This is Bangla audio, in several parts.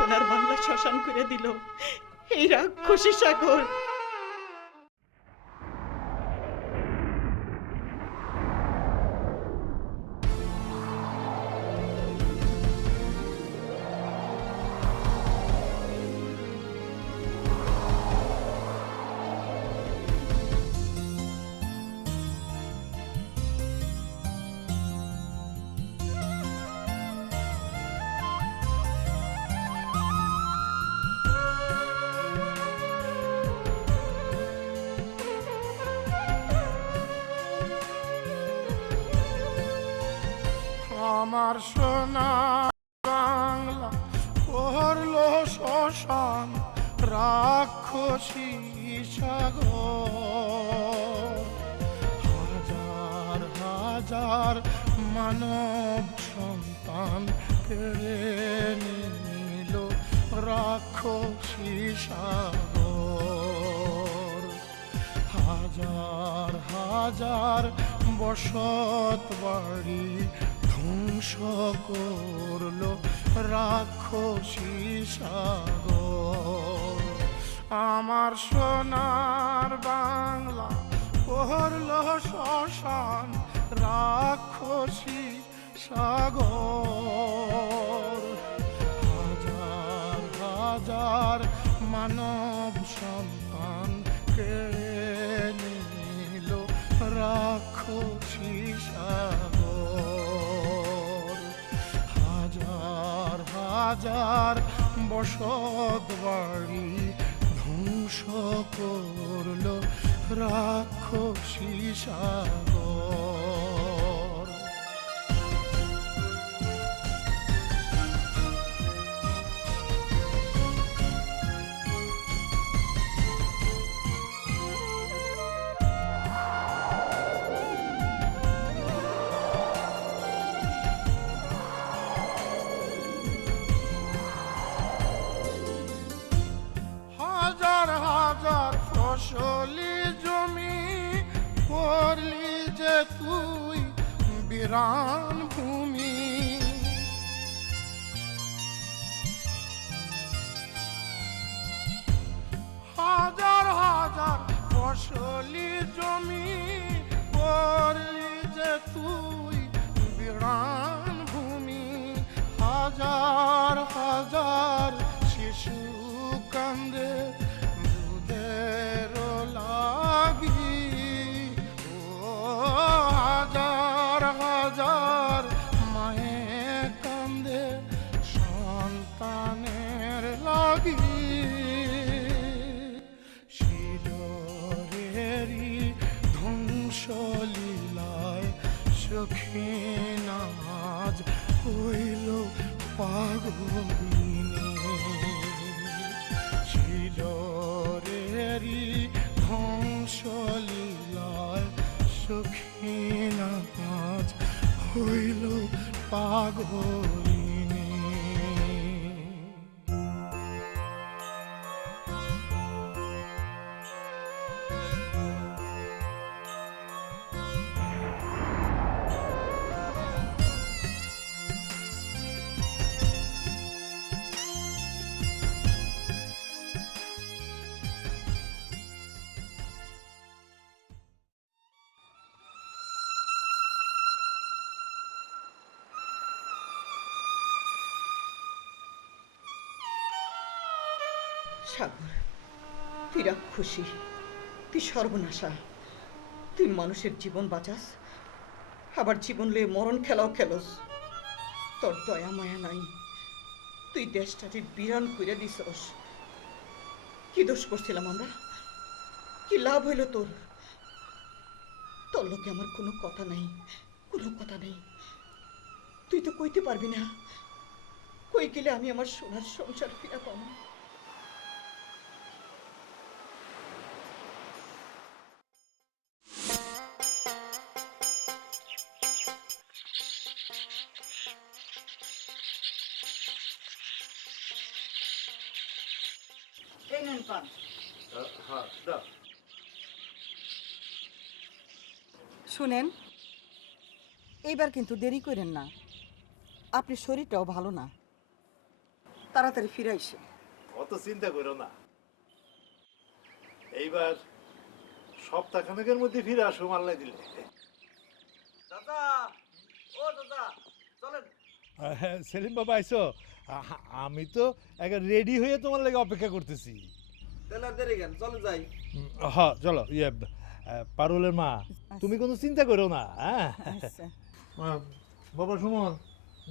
সোনার বাংলা শ্মশান করে দিল এই রাক্ষসী সাগর। আমার সোনা বাংলা পড়লো শ্মশান রাক্ষসী সাগর। হাজার হাজার মানব সন্তান কেড়ে নিল রাক্ষসী সাগর। হাজার হাজার বসত বাড়ি ধ্বংস করলো রাক্ষসী সাগর। আমার সোনার বাংলা পড়লো শ্মশান রাক্ষসী সাগর। হাজার হাজার মানব সন্তান কেড়ে নিল রাক্ষসী সাগর। হাজার হাজার বসত বাড়ি ধ্বংস করলো রাক্ষসী সাগর। হাজার হাজার ফসলি জমি করলি যে তুই বিরান ভূমি। হাজার হাজার ফসলি জমি করলি যে তুই বিরান ভূমি। হাজার হাজার শিশু কান্দে দুধের লাগি। ও হাজার হাজার মায়ে কান্দে সন্তানের লাগি। শিলরেরি ধ্বংস লীলায় সখী নাজ হইল পাগলিনী। শিলরেরি ধ্বংস লীলায় সখী নাজ হইল পাগলিনী। সাগর, তুই রাক্ষসী, তুই সর্বনাশা। তুই মানুষের জীবন বাঁচাস, আবার জীবন লয়ে মরণ খেলাও খেলস। তোর দয়া মায়া নাই, তুই দেশটাকে বিরান করে দিছস। কি দোষ করছিলাম আমরা? কি লাভ হইল তোর? তোর লোকে আমার কোনো কথা নাই, কোনো কথা নেই। তুই তো কইতে পারবি না কই গেলে আমি আমার সোনার সংসার ফিরা পাবো। শুনেন, এইবার কিন্তু দেরি করেন না, আপনার শরীরটাও ভালো না। তাড়াতাড়ি ফিরে আইসে। অত চিন্তা করো না, এইবার সপ্তাহখানেকের মধ্যে ফিরে আসো মাল্লাই দিলে। সেলিম বাবা আইসো? আমি তো একবার রেডি হয়ে তোমার লাগে অপেক্ষা করতেছি। হ্যাঁ চলো। পারুলের মা, তুমি কোনো চিন্তা করো না। হ্যাঁ বাবা সুমন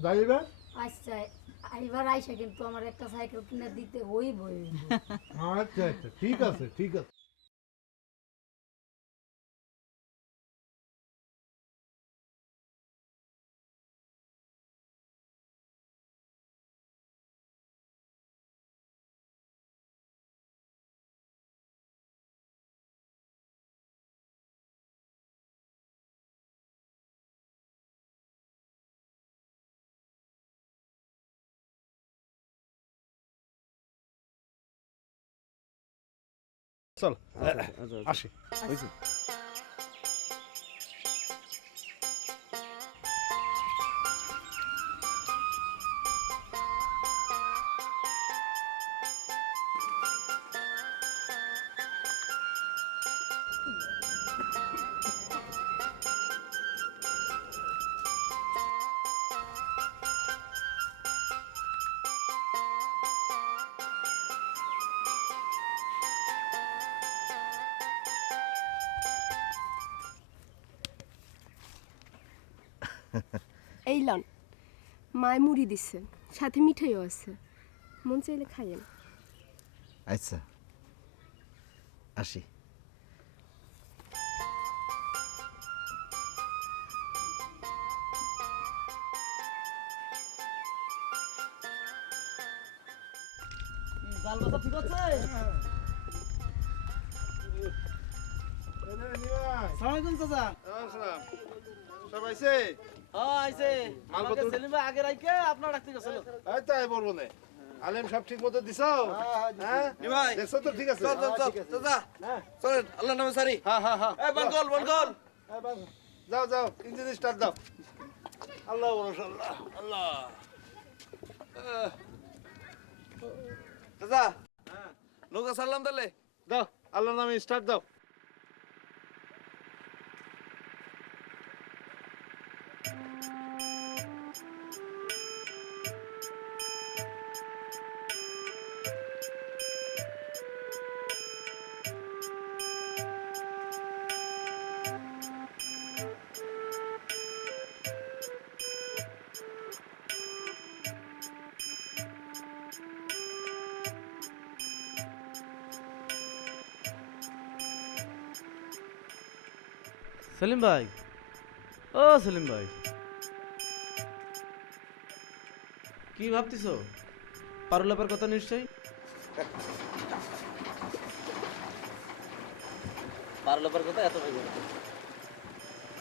যাইবে? আচ্ছা এবার আইসা কিন্তু আমার একটা সাইকেল কিনে দিতে হইবই। আচ্ছা আচ্ছা ঠিক আছে ঠিক আছে। চল আসি। এই লন, মায় মুড়ি দিচ্ছে, সাথে মিঠাইও আছে, মন চাইলে খাইয়েন। আচ্ছা আসি। ঠিক আছে? সালামালাইকুম চাচা। সব আইছে? আইছে। আমাকে মালপত্র- সেলিম ভাই আগে রাইকে আপনার রাখতে গেছিল। এই তো বলবো না, আলেম সব ঠিক মতো দিছো? হ্যাঁ ভাই দেখছো তো? ঠিক আছে। চল চাচা চলেন আল্লাহর নামে সারি। হ্যাঁ হ্যাঁ হ্যাঁ এই বনগল যাও যাও, ইঞ্জিন স্টার্ট দাও। আল্লাহ ভরসা, আল্লাহ আল্লাহ। চাচা নৌকা সারলাম তাহলে। দাও, আল্লাহর নামে স্টার্ট দাও। সেলিম ভাই, ও সেলিম ভাই, কি ভাবতেছো? পারুলাপার কথা নিশ্চয়ই। পারুলাপার কথা এত ভাই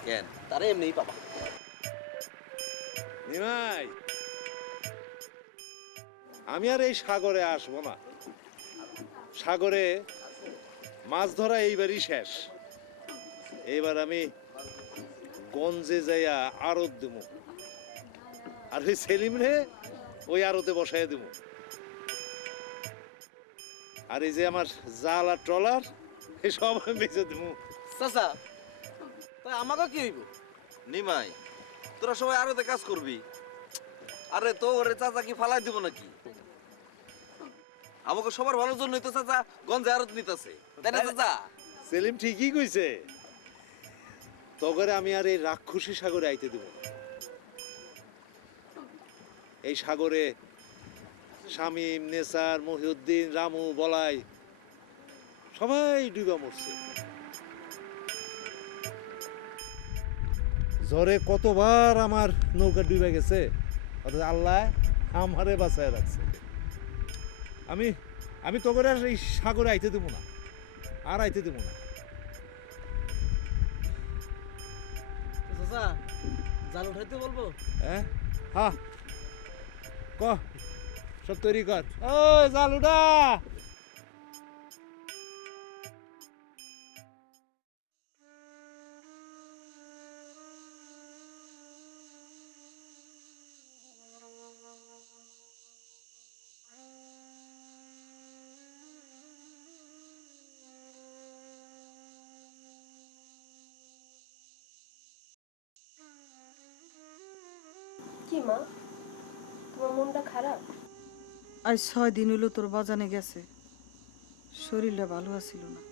কেন? তারা এমনিই পাবা। নিমাই, আমি আর এই সাগরে আসবো না। সাগরে মাছ ধরা এইবারই শেষ। এইবার আমি গঞ্জে যাইয়া আড়ত দেব, আর ওই সেলিম রে ওই আড়তে বসাই দেব। আর এই যে আমার জাল আর ট্রলার সব আমি বেঁচে দেব। চাচা তাই আমাকে কি হইব? নিমাই, তোরা সবাই আরোতে কাজ করবি। আরে তো ওরে চাচা কি ফালাই দিব নাকি? আমাকে সবার ভালোর জন্যই তো চাচা গঞ্জে আরত নিতেছে, তাই না চাচা? সেলিম ঠিকই কইছে, তগরে আমি আর এই রাক্ষসী সাগরে আইতে দেব না। এই সাগরে শামীম, নেসার, মহিউদ্দিন, রামু, বলাই সবাই ডুবা মরছে। ঝড়ে কতবার আমার নৌকা ডুবে গেছে, অথচ আল্লাহ আমারে বাঁচায় রাখছে। আমি আমি তগরে আর এই সাগরে আইতে দেব না, আর আইতে দেব না। চাচা জাল উঠাইতে বলবো? হ্যাঁ হ্যাঁ, ক সব তৈরি কর। ও জাল উঠা। কি মা, তোমার মনটা খারাপ? আজ 6 দিন হইলো তোর বাজানে গেছে, শরীরটা ভালো আছিল না,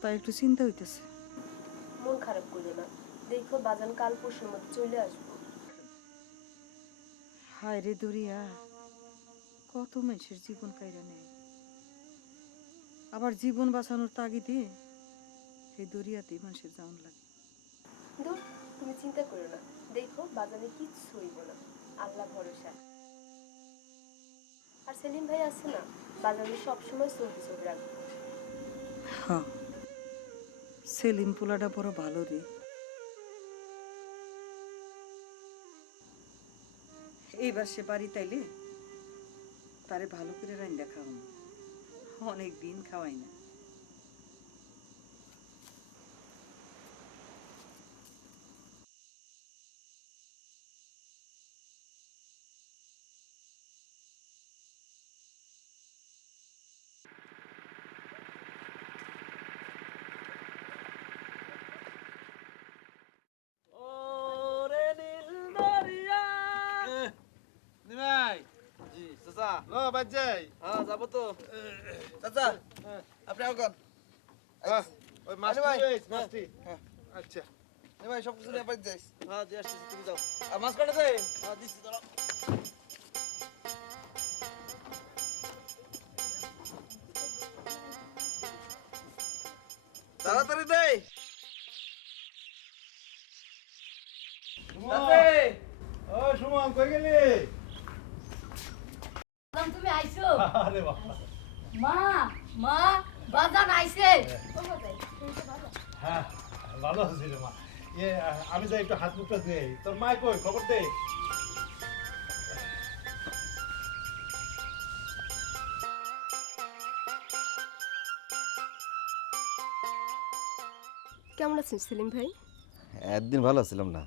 তাই একটু চিন্তা হইতেছে। মন খারাপ করো না, দেখো বাজান কাল পরশুর মধ্যে চলে আসবো। হায় রে দরিয়া, কত মানুষের জীবন কাইরা নেয়, আবার জীবন বাঁচানোর তাগিদে এই দরিয়াতেই মানুষের যাওয়ান লাগে। দূর, তুমি চিন্তা করো না, দেখো বাজানে কিচ্ছু হইব না, আল্লাহ ভরসা। আর সেলিম ভাই আছে না, বাজানে সবসময় চোখে চোখ রাখবো। হ্যাঁ, সেলিম পোলাটা বড় ভালো রে। এইবার সে বাড়ি তাইলে তারে ভালো করে রান্না খাওয়াম, অনেক দিন খাওয়াই না। ওরে নীল দরিয়া। নিমাই জি চাচা ও বাজাই, হ্যাঁ যাবো তো চাচা আপনি আগে ওই মাছটি ভাই। রয়েছে, মাছটি। হ্যাঁ। আচ্ছা, নিমাই সব কিছু নিয়ে বাড়ি যাইস হ্যাঁ দিয়ে আসতেছি, তুমি যাও। আর মাছ কাটে দে হ্যাঁ দিচ্ছি, ধরো। তাড়াতাড়ি দে ও সুমন কই গেলি? বাজান তুমি আইছো? আরে বাবা, মা, মা, বাজান আইছে। হ্যাঁ ভালো আছি রে মা। আমি যাই একটু হাত মুখটা ধুয়ে আই। তোর মা কই, খবর দে। কেমন আছেন সেলিম ভাই? একদিন ভালো আছিলাম না,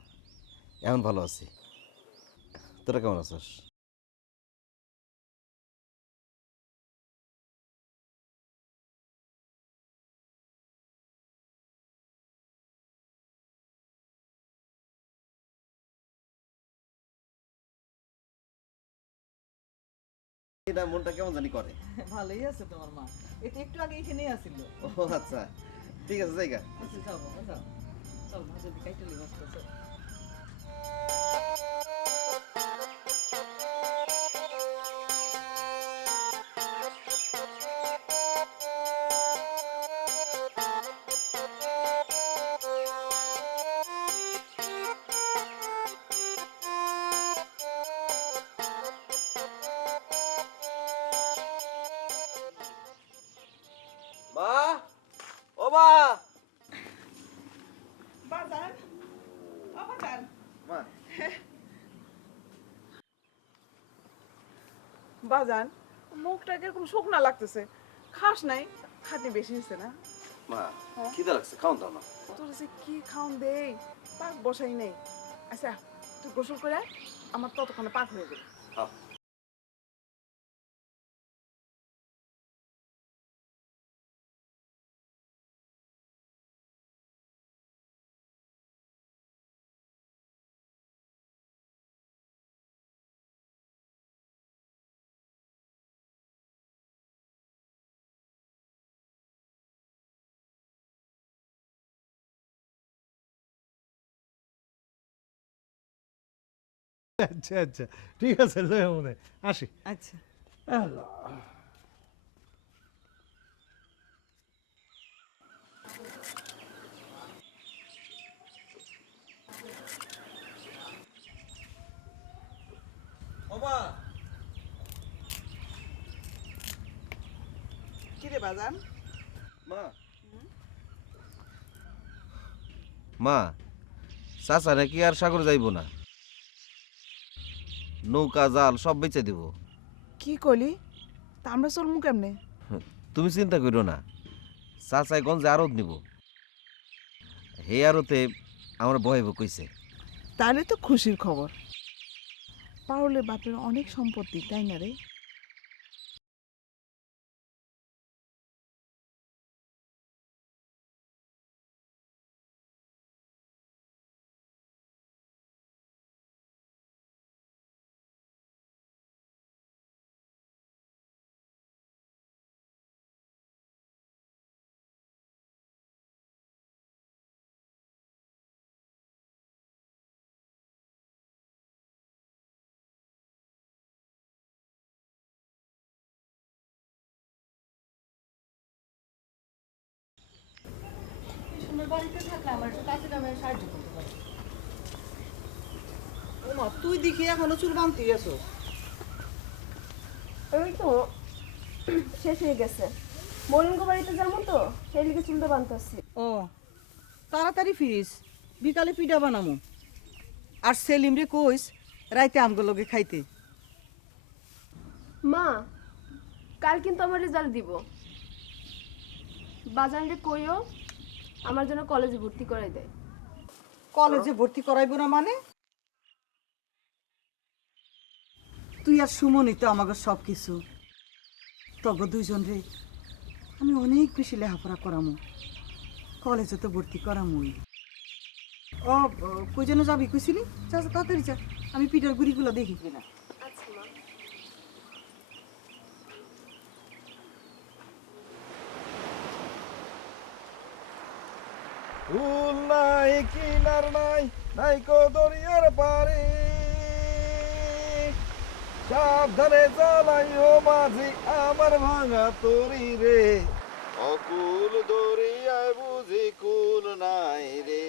এখন ভালো আছি। তোরা কেমন আছিস? এটা মনটা কেমন জানি করে। ভালোই আছে তোমার মা, এটা একটু আগে এখানে আসিল। ও আচ্ছা, ঠিক আছে জায়গা। আচ্ছা যাও বাবা, যাও, চল মা যদি কাইতে লিবাস চল। মা ও মা বাজান, ও বাজান। মা বাজান, মুখটা কিরকম শুকনা লাগতেছে, খাস নাই? খাটনি বেশি হয়েছে না? মা খিদে লাগছে খাওন দাও না তোর যে কি খাওন দেই, পাক বসাই নেই। আচ্ছা তুই গোসল করে আয়, আমার ততক্ষণে পাক হয়ে গেল। হ্যাঁ আচ্ছা আচ্ছা, ঠিক আছে, লয়ে মনে আসি। আচ্ছা, ও মা কি রে বাজান? মা মা, চাচা নাকি আর সাগর যাইব না, নৌকা জাল সব বেচে দিব। কি কইলি? তা আমরা চলমু কেমনে? তুমি চিন্তা করো না, চাচাই গঞ্জে আরত নিব, হে আরতে আমরা বহাইব কইছে। তাহলে তো খুশির খবর। পারলে বাপের অনেক সম্পত্তি, তাই না রে? বাড়িতে থাকলে আমার একটু কাজে কামে সাহায্য করতে পারে। ওমা তুই দেখি এখনো চুল বানতেই আছো। ওই তো শেষ হয়ে গেছে, মরিঙ্গ বাড়িতে যাবো তো সেই লিগে চুলটা বানতেছি। ও তাড়াতাড়ি ফিরিস, বিকালে পিঠা বানামু। আর সেলিম রে কইস রাইতে আমগো লগে খাইতে। মা কাল কিন্তু আমার রেজাল্ট দিব, বাজানরে কইও আমার জন্য কলেজে ভর্তি করাই দেয়। কলেজে ভর্তি করাইবো না মানে? তুই আর সুমনই তো আমাকে সব কিছু। তবে দুইজন রে আমি অনেক বেশি লেখাপড়া করামু, কলেজে তো ভর্তি করামুই। ও কই যেন যাবি কইছিলি? যা যা, তাড়াতাড়ি যা, আমি পিঠার গুড়িগুলো দেখি কিনা। আচ্ছা মা। ফুল নাই কিনার নাই নাই কো দরিয়ার পারে, সাবধানে চালাইও মাঝি আমার ভাঙা তরি রে, অকুল দরিয়ায় বুঝি কুল নাই রে,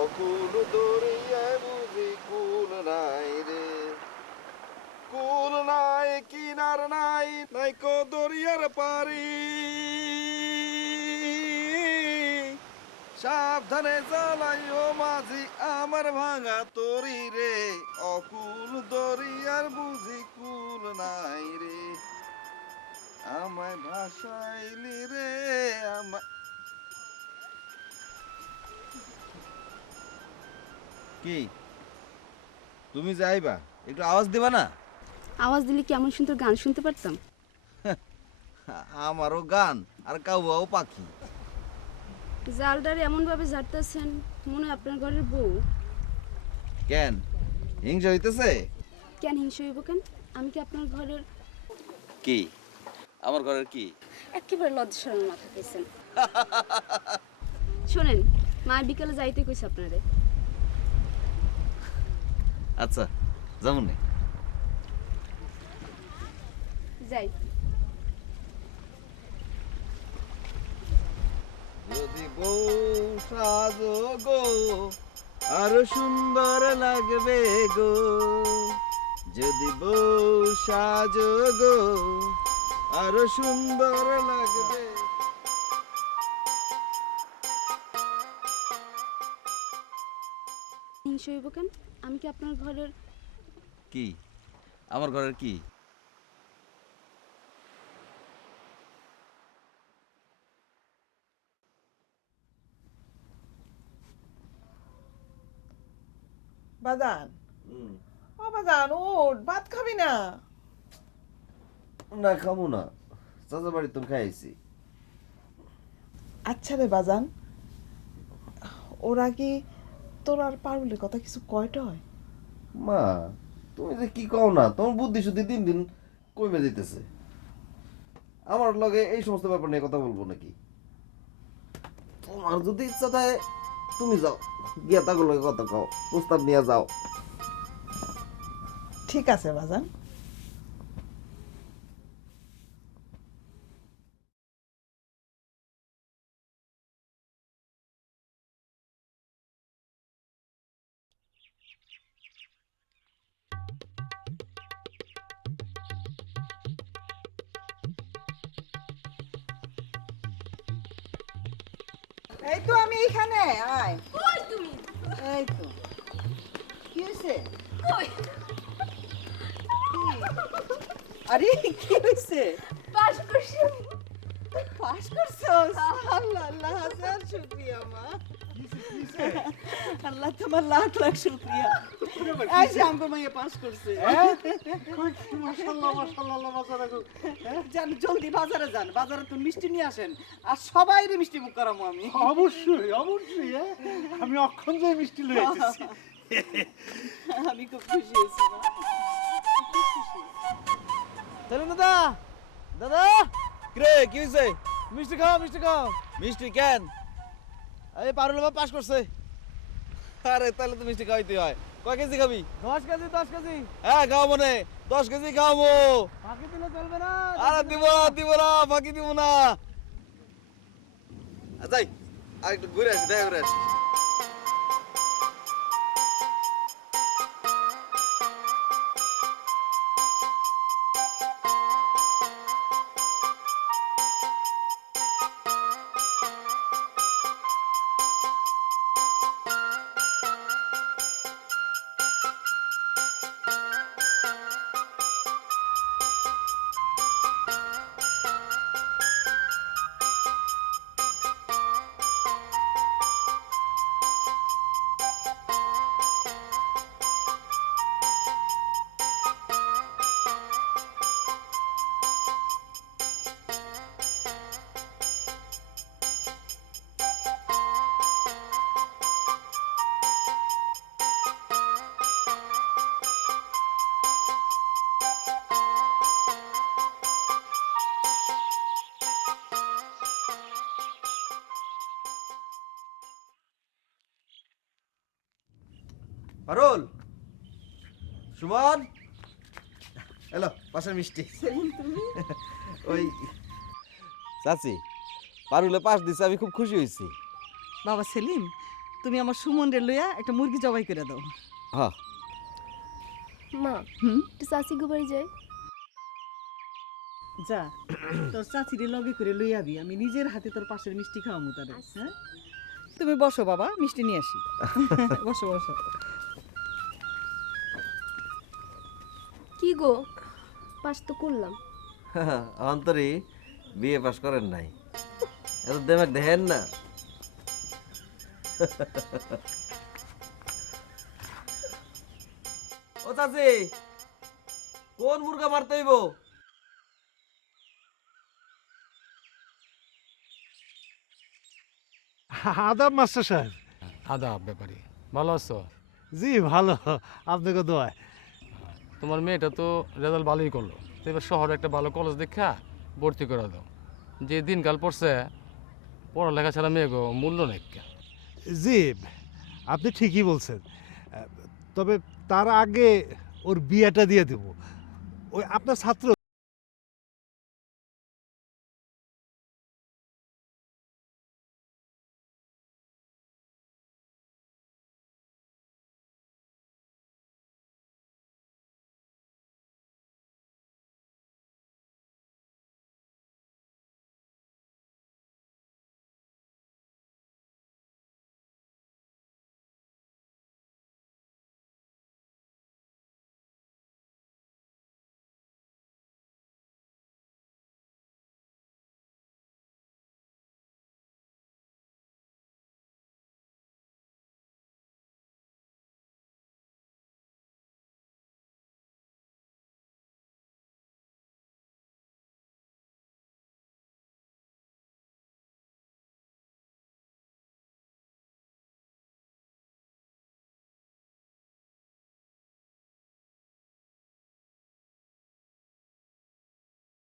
অকুল দরিয়ায় বুঝি কুল নাই রে, কুল নাই কিনার নাই নাই কো দরিয়ার পারি, সাবধানে চালাইও মাঝি আমার ভাঙা তরি রে, অকুল দরিয়ার বুঝি কুল নাই রে, আমায় ভাসাইলি রে আমায়। কি তুমি যাইবা, একটু আওয়াজ দিবা না? আওয়াজ দিলে কেমন সুন্দর গান শুনতে পারতাম। আমারও গান আর কাউয়াও পাখি। জালটারে এমন ভাবে ঝাড়তেছেন মনে হয় আপনার ঘরের বউ। কেন হিংসা হইতেছে? কেন হিংসা হইব কেন? আমি কি আপনার ঘরের? কি আমার ঘরের কি? একেবারে লজ্জা শরম মাথা পেয়েছেন। শোনেন, মা বিকালে যাইতে কইছে আপনারে। আচ্ছা যেমন যাই। যদি বউ সাজো গো আরো সুন্দর লাগবে গো, যদি বউ সাজো গো আরো সুন্দর লাগবে। হিংসা হইব কেন? আমি কি আপনার ঘরের? কি আমার ঘরের কি? বাজান, ও বাজান ওঠ, ভাত খাবি না? না খাবো না, চাচা বাড়ি তুমি খাইছি। আচ্ছা রে বাজান, ওরা কি তোর আর পারুলের কথা কিছু কয়টা হয়? মা তুমি যে কি কও না, তোমার বুদ্ধি শুদ্ধি দিন দিন কমে যেতেছে। আমার লগে এই সমস্ত ব্যাপার নিয়ে কথা বলবো নাকি? তোমার যদি ইচ্ছা থাকে তুমি যাও, গিয়া তাগুলো লগে কথা কও, প্রস্তাব নিয়ে যাও। ঠিক আছে বাজান। এই তো আমি এখানে, আয়। কই তুমি? এই তো। কি হয়েছে? কই? আরে কি হয়েছে? পাস করছি। পাস করছস? আল্লাহ আল্লাহ হাজার শুকরিয়া মা। আল্লাহ তোমার লাখ লাখ শুকরিয়া। এই যে আমগো মাইয়া পাস করছে। মাশাআল্লাহ মাশাআল্লাহ বাজারে গো। যান জলদি বাজারে যান, বাজারে তো মিষ্টি নিয়ে আসেন আর সবাইরে মিষ্টি মুখ করামু আমি। অবশ্যই অবশ্যই, আমি অক্ষণ যাই মিষ্টি লয়ে এসেছি। আমি খুব খুশি হয়েছি মা। চলুন দাদা, দাদা রে কি হয়েছে? মিষ্টি খাও মিষ্টি খাও। মিষ্টি কেন? এই পারুল বাবা পাস করছে। আরে তাহলে তো মিষ্টি খাওয়াইতে হয়। কয় কেজি খাবি? 10 কেজি 10 কেজি। হ্যাঁ খাও মনে 10 কেজি খাওয়াবো। ফাঁকি দিলে চলবে না। আরে দিব না ফাঁকি দিব না। যাই আর একটু ঘুরে আসি, দেখা করে আসি। পারুল, সুমন, এলো পাশের মিষ্টি। ওই চাচি, পারুলে পাশ দিছে, আমি খুব খুশি হয়েছি। বাবা সেলিম, তুমি আমার সুমনরে লইয়া একটা মুরগি জবাই করে দাও। হ্যাঁ, মা একটু চাচি গোবাড়ি যাই। যা, তোর চাচিরে লগে করে লই আবি, আমি নিজের হাতে তোর পাশের মিষ্টি খাওয়ামু তারে। হ্যাঁ, তুমি বসো বাবা, মিষ্টি নিয়ে আসি। বসো বসো। কি গো, পাস তো করলাম। অন্তরি বিয়ে পাস করেন নাই, এত দেমাক দেখেন না। ও চাচি, কোন মুরগা মারতে হইব? আদাব মাস্টার সাহেব। আদাব ব্যাপারী, ভালো আছো? জি ভালো, আপনাকে দোয়ায়। তোমার মেয়েটা তো রেজাল্ট ভালোই করলো, তো এবার শহরে একটা ভালো কলেজ দেখা ভর্তি করে দাও। যে দিনকাল পড়ছে, পড়ালেখা ছাড়া মেয়ে গো মূল্য নেই। জি, আপনি ঠিকই বলছেন, তবে তার আগে ওর বিয়েটা দিয়ে দেব। ওই আপনার ছাত্র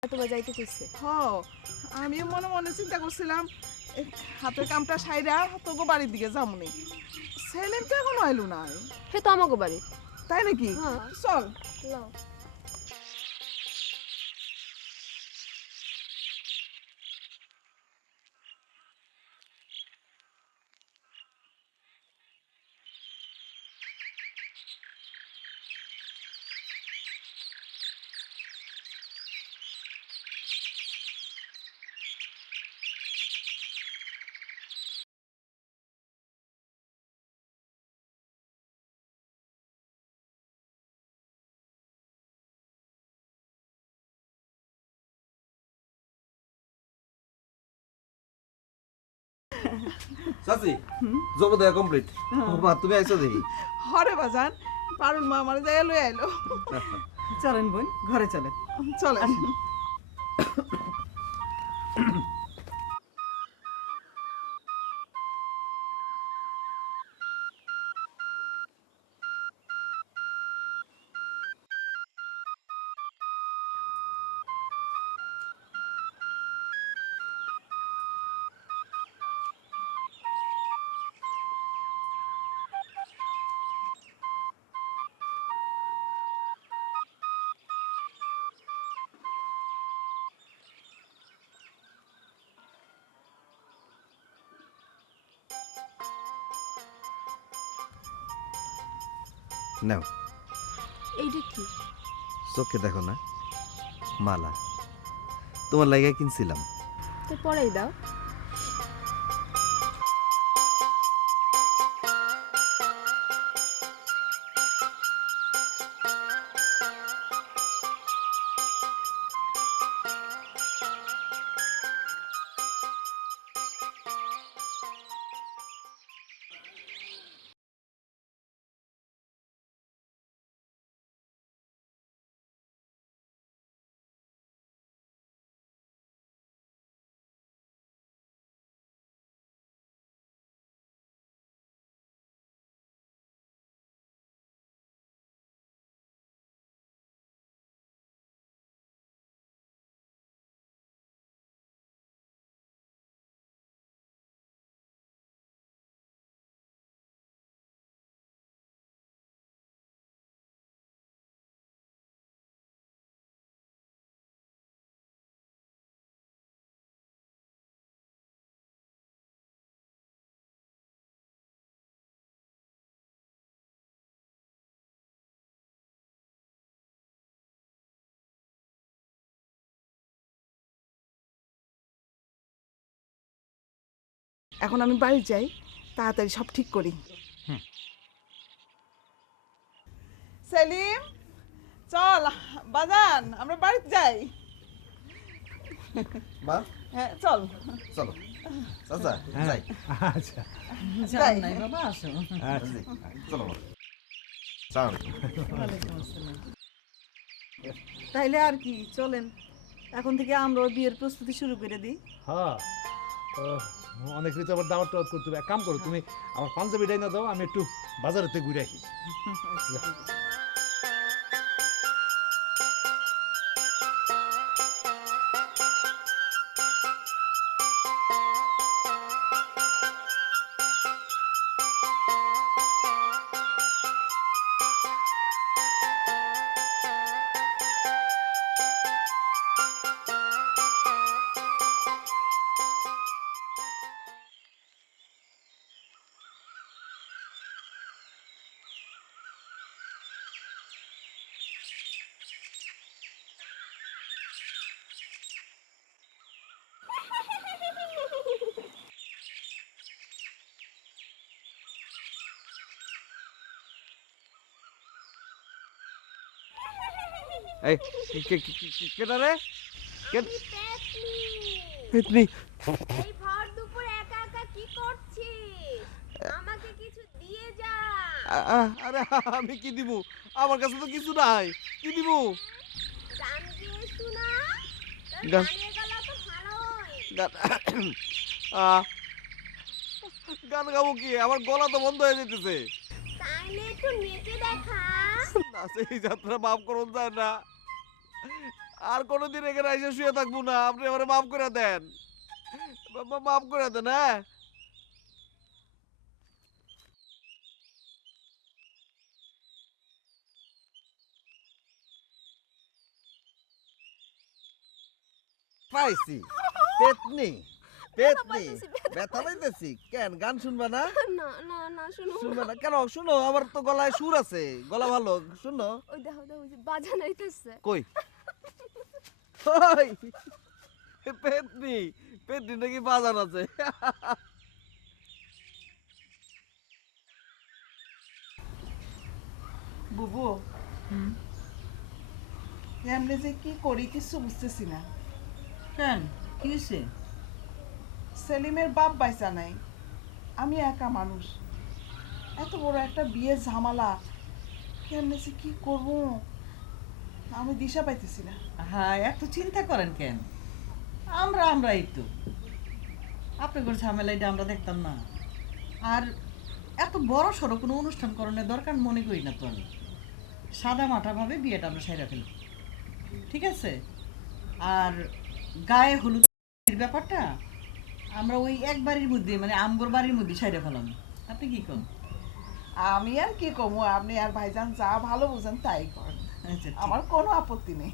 তোমার যাইতে কইছে। হ, আমিও মনে মনে চিন্তা করছিলাম এই হাতের কামটা সাইরা তোকে বাড়ির দিকে যামুনি। সেলিম তো এখনো আইলো না। সে তো আমাকে বাড়ি। তাই নাকি? হ্যাঁ। চল। লাও। চাচি, জগদয়া কমপ্লিট। মা তুমি আইছো দেখি। হরে বাজান, পারুল মা আমার যাই লই আইলো। চলেন বোন, ঘরে চলেন। চলেন। নাও এইটা কি? চোখে দেখো না, মালা তোমার লাগে কিনছিলাম। তো পরেই দাও। এখন আমি বাড়ি যাই, তাড়াতাড়ি সব ঠিক করি। সেলিম, চল বাজান, আমরা বাড়িতে যাই। মা হ্যাঁ চল। চলো চাচা যাই। আচ্ছা যাই। বাবা আসো। চলো মা। সালাম। তাইলে আর কি, চলেন এখন থেকে আমরা বিয়ের প্রস্তুতি শুরু করে দিই। হ্যাঁ অনেক কিছু আবার দাওয়াত টাওয়াত করতে হবে। এক কাম করো, তুমি আমার পাঞ্জাবিটাই না দাও, আমি একটু বাজারেতে ঘুরে আসি। এই কেটা রে? পেতনি। এই ভর দুপুর একা একা কি করছিস? আমাকে কিছু দিয়ে যা। আরে আমি কি দিব? আমার কাছে তো কিছু নাই, কি দিব? গান গেয়ে শোনা। তোর গান- গানের গলা তো ভালোই। গান গাবো কি? আমার গলা তো বন্ধ হয়ে যেতেছে। তাইলে একটু নেচে দেখা। না, সেই যাত্রা মাফ করুন যায় না। আর কোনোদিন এখানে এসে শুয়ে থাকবো না। আপনি আমারে মাফ করে দেন, মাফ করে দেন। হ্যাঁ পাইছি। পেতনি পেতনি ব্যথা পাইতেছি কেন? গান শুনবা না? না না না শুনো। শুনবে না কেন? শুনো, আমার তো গলায় সুর আছে, গলা ভালো। শুনো। ওই দেখো দেখো ওই যে বাজান আইতেছে। কই? ওই পেতনি, পেতনি নাকি বাজান আছে? বুবু, এমনি যে কি করি কিছু বুঝতেছি না। কেন, কি হয়েছে? সেলিমের বাপ বাইসা নাই, আমি একা মানুষ, এত বড় একটা বিয়ের ঝামেলা, কেমনে যে কি করব আমি দিশা পাইতেছি না। হ্যাঁ, এত চিন্তা করেন কেন? আমরাই তো আপনাদের ঝামেলাটা আমরা দেখতাম না। আর এত বড় সড়ো কোনো অনুষ্ঠান করণের দরকার মনে করি না তো আমি। সাদা মাটাভাবে বিয়েটা আমরা সাইরা ফেলি, ঠিক আছে? আর গায়ে হলুদের ব্যাপারটা আমরা ওই এক বাড়ির মধ্যে, মানে আমগর বাড়ির মধ্যে সাইরা ফেলাম। আপনি কি করেন? আমি আর কি কমু, আপনি আর ভাইজান যা ভালো বুঝেন তাই করেন, আচ্ছা, ঠিক আমার কোনো আপত্তি নেই।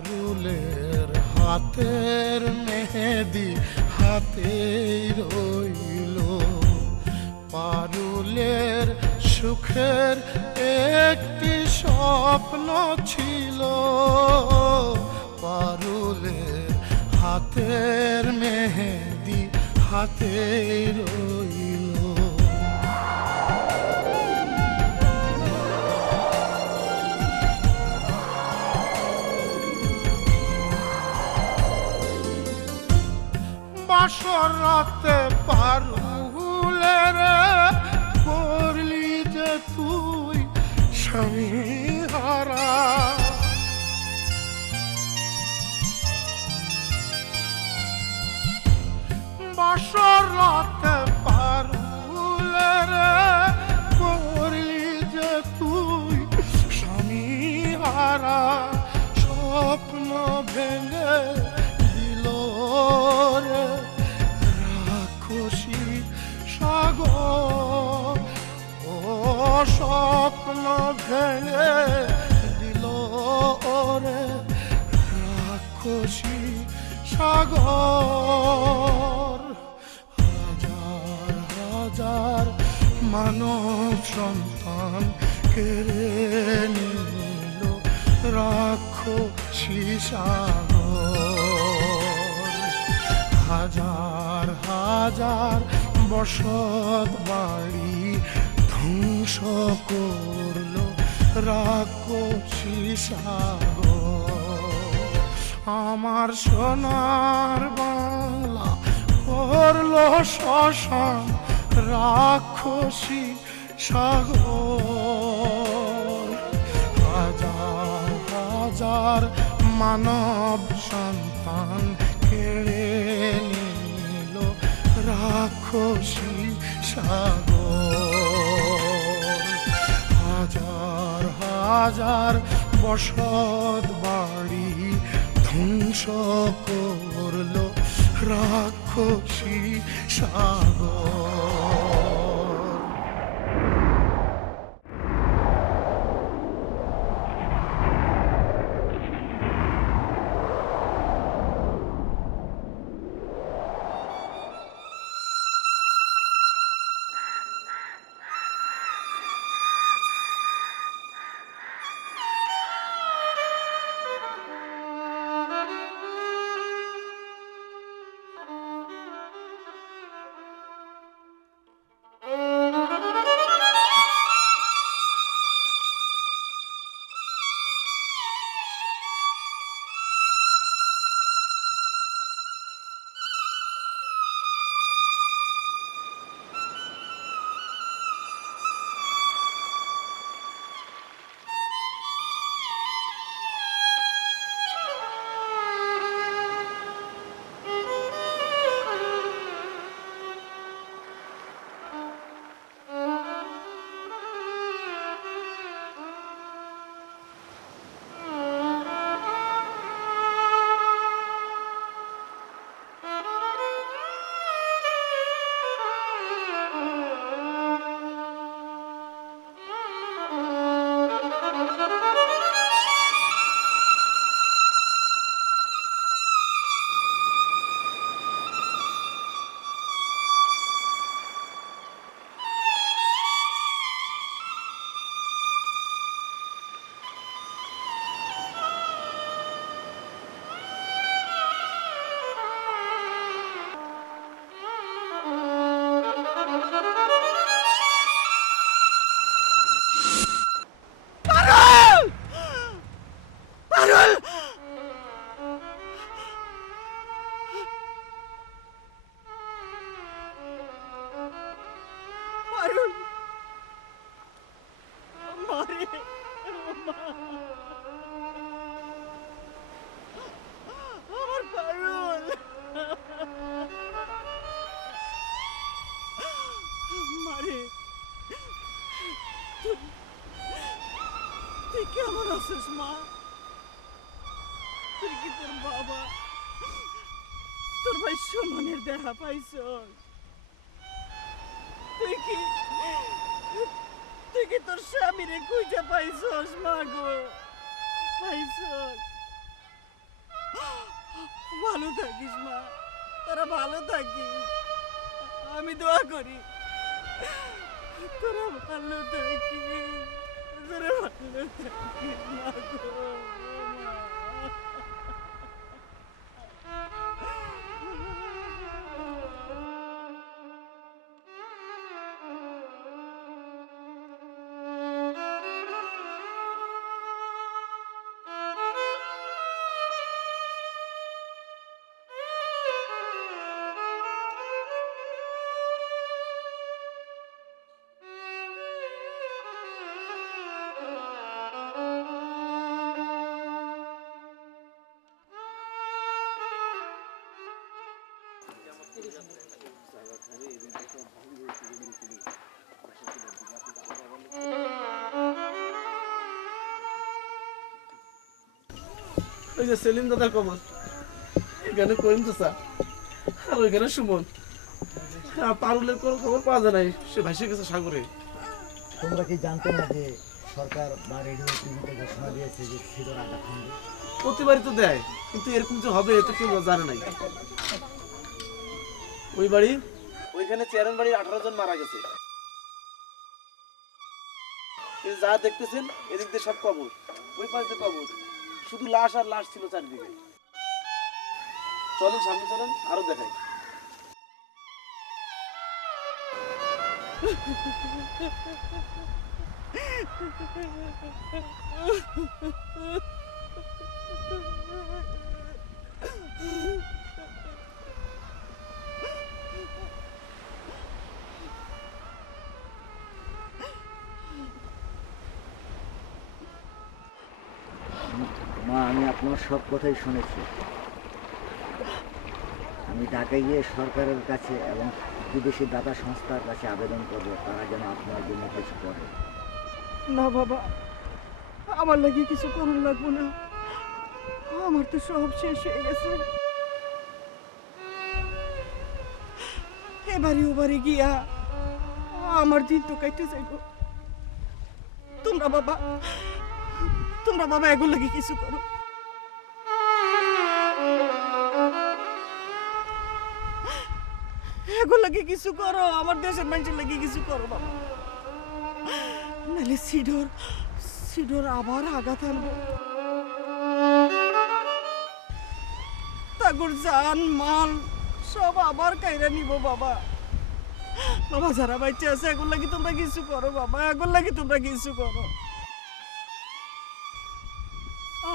পারুলের হাতের মেহেদি হাতেই রইল, পারুলের সুখের একটি স্বপ্ন ছিল, পারুলের হাতের মেহেদি হাতেই রইল। বাসর রাতে পারুলের করলি যে তুই স্বামী হারা, বাসর রাতে পারুলের করলি যে তুই স্বামী হারা, স্বপ্ন ভেঙে দিল রে রাক্ষসী সাগর, ও স্বপ্ন ভেঙে দিল রে রাক্ষসী সাগর। হাজার হাজার মানব সন্তান কেড়ে নিল রাক্ষসী সাগর, হাজার হাজার বসত বাড়ি ধ্বংস করল রাক্ষসী সাগর। আমার সোনার বাংলা করলো শ্মশান রাক্ষসী সাগর, হাজার হাজার মানব সন্তান কেড়ে নিল রাক্ষসী সাগর, হাজার হাজার বসত বাড়ি ধ্বংস করল রাক্ষসী সাগর। কেমন আছিস মা? তুই কি তোর বাবা তোর ভাই সুমনের দেখা পাইছস? তুই কি তোর স্বামীরে খুঁজে পাইছস মা গো? পাইছস? ভালো থাকিস মা, তোরা ভালো থাকিস, আমি দোয়া করি তোরা ভালো থাকিস, তোরা ভালো থাকিস মা গো, মা। ওই যে সেলিম দাদার কবর, এখানে করিম চাচা আর ওইখানে সুমন। পারুলের কোনো খবর পাওয়া যায় নাই, সে ভাসে গেছে সাগরে। তোমরা কি জানতে না যে সরকার বা রেডিও টিভিতে ঘোষণা দিয়েছে যে সিডর আঘাত হবে? প্রতিবারই তো দেয়, কিন্তু এরকম যে হবে এটা কেউ জানে নাই। ওই বাড়ি, ওইখানে চেয়ারম্যান বাড়ির 18 জন মারা গেছে। এই যা দেখতেছেন এদিক দিয়ে সব কবর, ওই পাশে কবর, শুধু লাশ আর লাশ ছিল চারদিকে। চলেন সামনে চলেন, আরো দেখাই। মা, আমি আপনার সব কথাই শুনেছি। আমি ঢাকায় গিয়ে সরকারের কাছে এবং বিদেশি দাতা সংস্থার কাছে আবেদন করব, তারা যেন আপনার জন্য কিছু করে। না বাবা, আমার লাগে কিছু করুন লাগবো না, আমার তো সব শেষ হয়ে গেছে। এবারে ওবারে গিয়া আমার দিন তো কাটতে যাইব। তোমরা বাবা এগুলো লাগে কিছু করো। এগুলো লাগে কিছু করো, আমার দেশের মানুষের লাগে কিছু করো বাবা, নাহলে সিডর আবার আঘাত আনবো। তাগর জান মাল সব আবার কাইরা নিব বাবা। বাবা যারা বাচ্চা আছে এগুলো লাগি তোমরা কিছু করো বাবা, এগুলো লাগি তোমরা কিছু করো।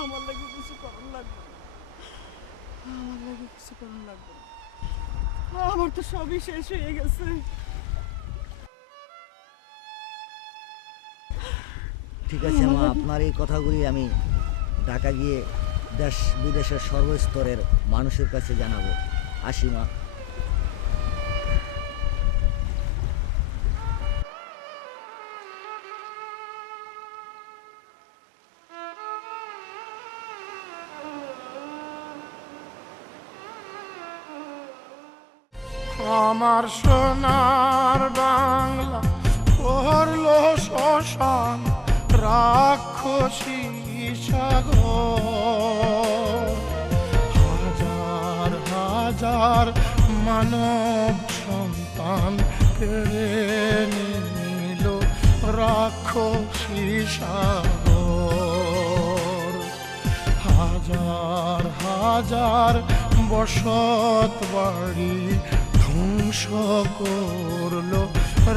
আমার লাগে কিছু করুন লাগবে, আমার লাগে কিছু করুন লাগবে, আমার তো সবই শেষ হয়ে গেছে। ঠিক আছে মা, আপনার এই কথাগুলি আমি ঢাকা গিয়ে দেশ বিদেশের সর্বস্তরের মানুষের কাছে জানাবো। আসি মা। আমার সোনার বাংলা পড়লো শ্মশান, রাক্ষসী সাগর। হাজার হাজার মানব সন্তান কেড়ে নিল রাক্ষসী সাগর। হাজার হাজার বসত বাড়ি ধ্বংস করলো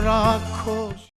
রাক্ষস।